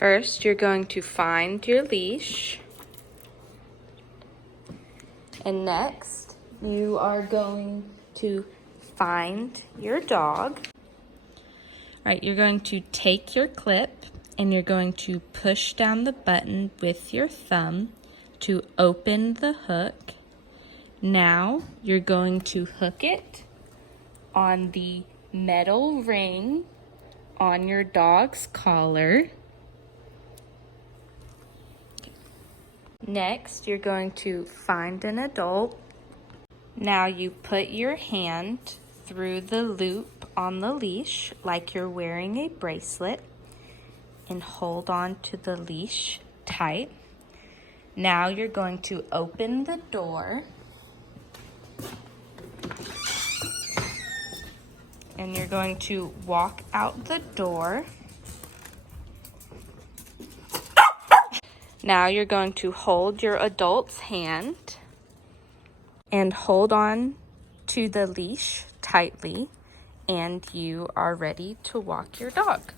First, you're going to find your leash. And next, you are going to find your dog. All right, you're going to take your clip and you're going to push down the button with your thumb to open the hook. Now, you're going to hook it on the metal ring on your dog's collar. Next, you're going to find an adult. Now you put your hand through the loop on the leash like you're wearing a bracelet and hold on to the leash tight. Now you're going to open the door and you're going to walk out the door. Now you're going to hold your adult's hand and hold on to the leash tightly, and you are ready to walk your dog.